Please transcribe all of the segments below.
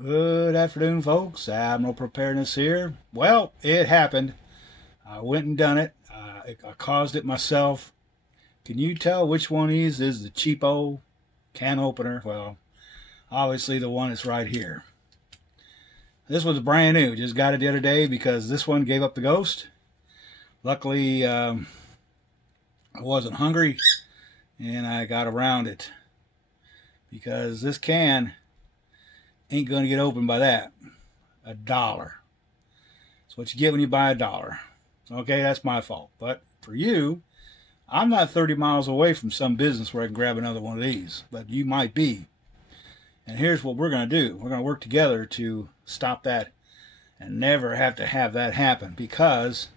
Good afternoon, folks. Admiral Preparedness here. Well, it happened. I went and done it. I caused it myself. Can you tell which one of these is the cheapo can opener? Well, obviously the one that's right here. This was brand new. Just got it the other day because this one gave up the ghost. Luckily, I wasn't hungry and I got around it because this can ain't going to get opened by that. $1. That's what you get when you buy $1. Okay, that's my fault. But for you, I'm not 30 miles away from some business where I can grab another one of these, but you might be. And here's what we're going to do. We're going to work together to stop that and never have to have that happen because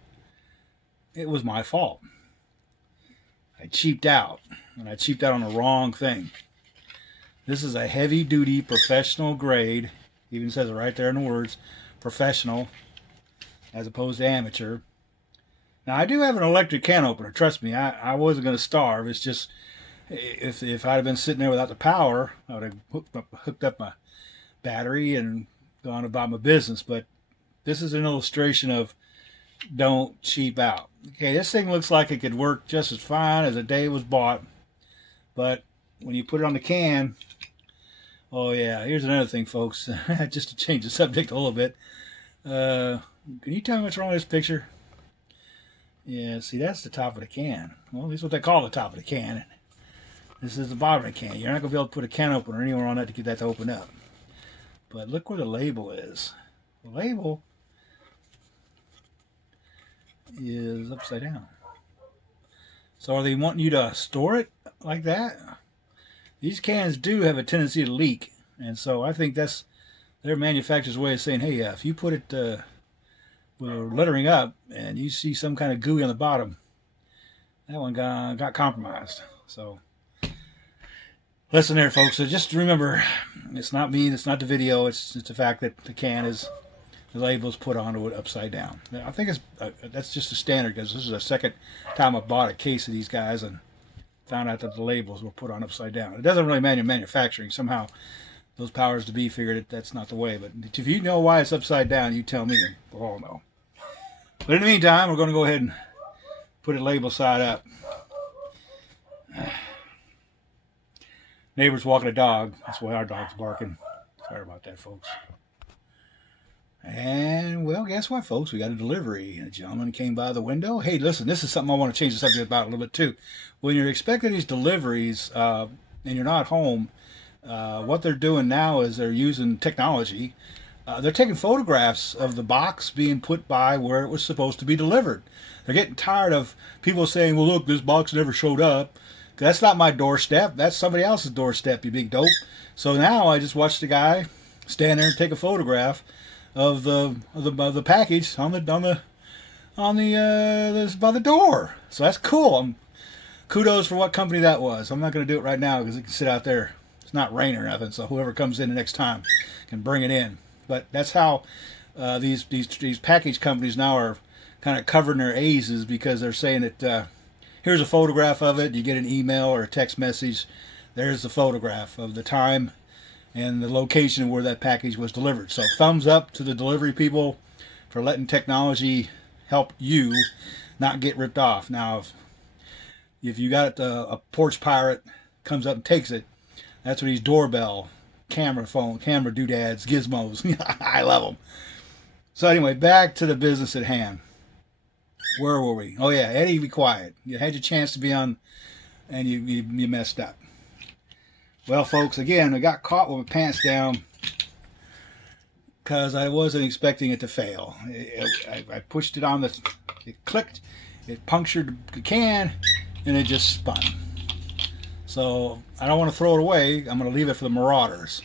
it was my fault. I cheaped out, and I cheaped out on the wrong thing. This is a heavy-duty professional grade. Even says it right there in the words, professional, as opposed to amateur. Now, I do have an electric can opener. Trust me, I wasn't going to starve. It's just, if I'd have been sitting there without the power, I would have hooked up my battery and gone about my business. But this is an illustration of don't cheap out. Okay, this thing looks like it could work just as fine as the day it was bought. But when you put it on the can, oh yeah, here's another thing, folks. Just to change the subject a little bit. Can you tell me what's wrong with this picture? Yeah, see, that's the top of the can. Well, this is what they call the top of the can. This is the bottom of the can. You're not going to be able to put a can opener anywhere on that to get that to open up. But look where the label is. The label is upside down. So are they wanting you to store it like that? These cans do have a tendency to leak. And so I think that's their manufacturer's way of saying, hey, if you put it with lettering up and you see some kind of gooey on the bottom, that one got compromised. So listen there, folks. So just remember, it's not me, it's not the video, it's the fact that the can is, the label's put onto it upside down. I think that's just a standard because this is the second time I bought a case of these guys and found out that the labels were put on upside down. It doesn't really matter manufacturing. Somehow those powers to be figured that that's not the way. But if you know why it's upside down, you tell me and we'll all know. But in the meantime, we're going to go ahead and put it label side up. Neighbor's walking a dog. That's why our dog's barking. Sorry about that, folks. And, well, guess what, folks? We got a delivery. A gentleman came by the window. Hey, listen, this is something I want to change the subject about a little bit, too. When you're expecting these deliveries and you're not home, what they're doing now is they're using technology. They're taking photographs of the box being put by where it was supposed to be delivered. They're getting tired of people saying, well, look, this box never showed up. That's not my doorstep. That's somebody else's doorstep, you big dope. So now I just watched the guy stand there and take a photograph of the package on the by the door. So that's cool. Kudos for what company that was. I'm not going to do it right now because it can sit out there. It's not rain or nothing, so whoever comes in the next time can bring it in. But that's how these package companies now are kind of covering their A's because they're saying that here's a photograph of it. You get an email or a text message. There's the photograph of the time and the location where that package was delivered. So thumbs up to the delivery people for letting technology help you not get ripped off. Now, if you got a porch pirate comes up and takes it, that's what these doorbell, camera doodads, gizmos. I love them. So anyway, back to the business at hand. Where were we? Oh yeah, Eddie, be quiet. You had your chance to be on, and you messed up. Well, folks, again, I got caught with my pants down because I wasn't expecting it to fail. I pushed it on it clicked, it punctured the can, and it just spun. So I don't want to throw it away. I'm going to leave it for the marauders.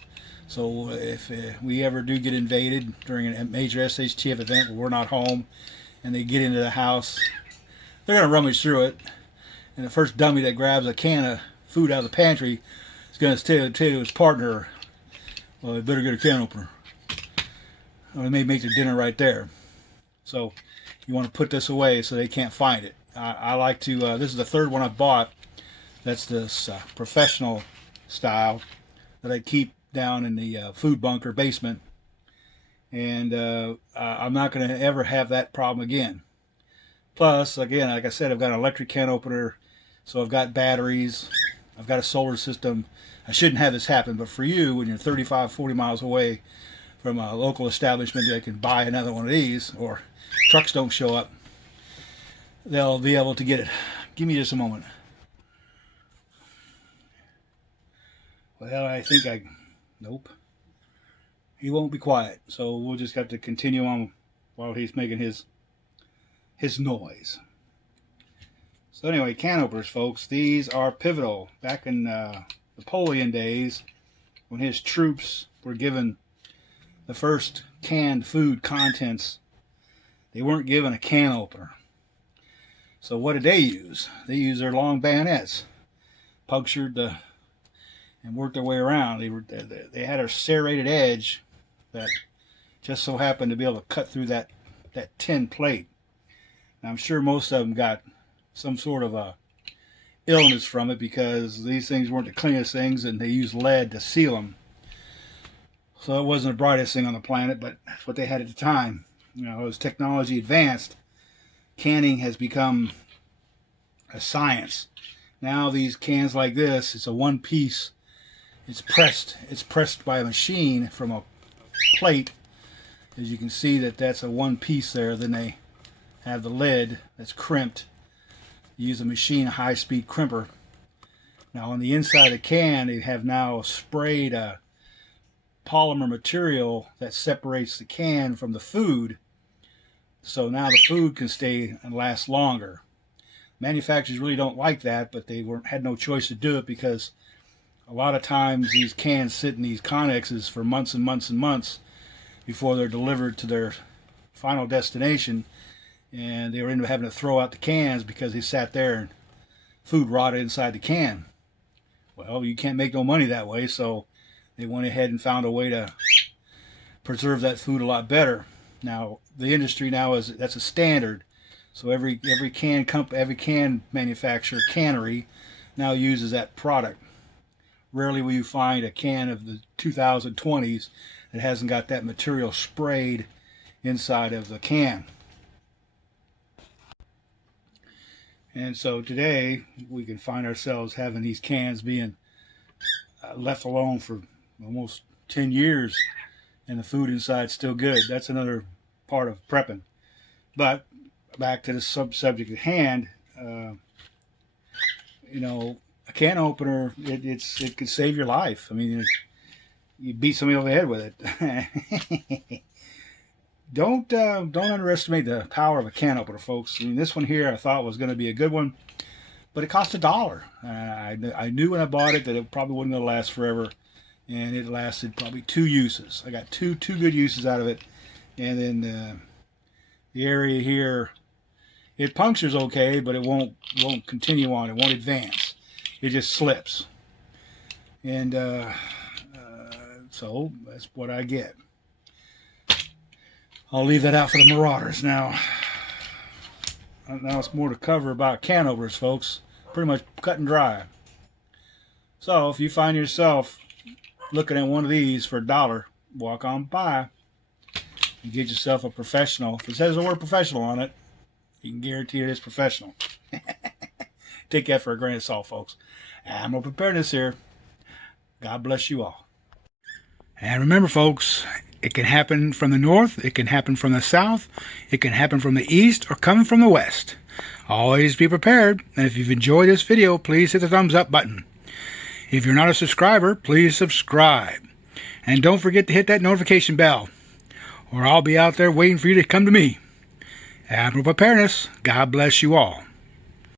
So if we ever do get invaded during a major SHTF event where we're not home and they get into the house, they're going to rummage through it. And the first dummy that grabs a can of food out of the pantry is going to tell to his partner, well, they better get a can opener. Or they may make their dinner right there. So you want to put this away so they can't find it. I like to, this is the third one I bought. That's this professional style that I keep down in the food bunker basement, and I'm not going to ever have that problem again. Plus, again, like I said, I've got an electric can opener, so I've got batteries, I've got a solar system. I shouldn't have this happen, but for you, when you're 35, 40 miles away from a local establishment that can buy another one of these, or trucks don't show up, they'll be able to get it. Give me just a moment. Well, I think nope. He won't be quiet, so we'll just have to continue on while he's making his noise. So anyway, can openers, folks, these are pivotal. Back in Napoleon days, when his troops were given the first canned food contents, they weren't given a can opener. So what did they use? They used their long bayonets, punctured and worked their way around. They had a serrated edge that just so happened to be able to cut through that tin plate. Now, I'm sure most of them got some sort of a illness from it, because these things weren't the cleanest things, and they used lead to seal them. So it wasn't the brightest thing on the planet, but that's what they had at the time. You know, as technology advanced, canning has become a science. Now these cans like this, it's a one piece. It's pressed by a machine from a plate. As you can see, that's a one piece there. Then they have the lid that's crimped. You use a machine, a high-speed crimper. Now on the inside of the can, they have now sprayed a polymer material that separates the can from the food. So now the food can stay and last longer. Manufacturers really don't like that, but they had no choice to do it, because a lot of times these cans sit in these connexes for months and months and months before they're delivered to their final destination, and they were end up having to throw out the cans because they sat there and food rotted inside the can. Well, you can't make no money that way, so they went ahead and found a way to preserve that food a lot better. Now the industry now that's a standard, so every can manufacturer, cannery, now uses that product. Rarely will you find a can of the 2020s that hasn't got that material sprayed inside of the can. And so today we can find ourselves having these cans being left alone for almost 10 years, and the food inside still good. That's another part of prepping. But back to the subject at hand, you know, a can opener, it could save your life. I mean, you beat somebody over the head with it. Don't underestimate the power of a can opener, folks. I mean, this one here I thought was going to be a good one, but it cost $1. I knew when I bought it that it probably wasn't going to last forever, and it lasted probably 2 uses. I got two good uses out of it, and then the area here, it punctures okay, but it won't continue on. It won't advance. It just slips, and so that's what I get. I'll leave that out for the marauders now. Now it's more to cover about can openers, folks. Pretty much cut and dry. So if you find yourself looking at one of these for $1, walk on by and get yourself a professional. If it says the word professional on it, you can guarantee it is professional. Take that for a grain of salt, folks. Admiral Preparedness here. God bless you all. And remember, folks, it can happen from the north, it can happen from the south, it can happen from the east, or coming from the west. Always be prepared, and if you've enjoyed this video, please hit the thumbs up button. If you're not a subscriber, please subscribe. And don't forget to hit that notification bell, or I'll be out there waiting for you to come to me. Admiral Preparedness, God bless you all.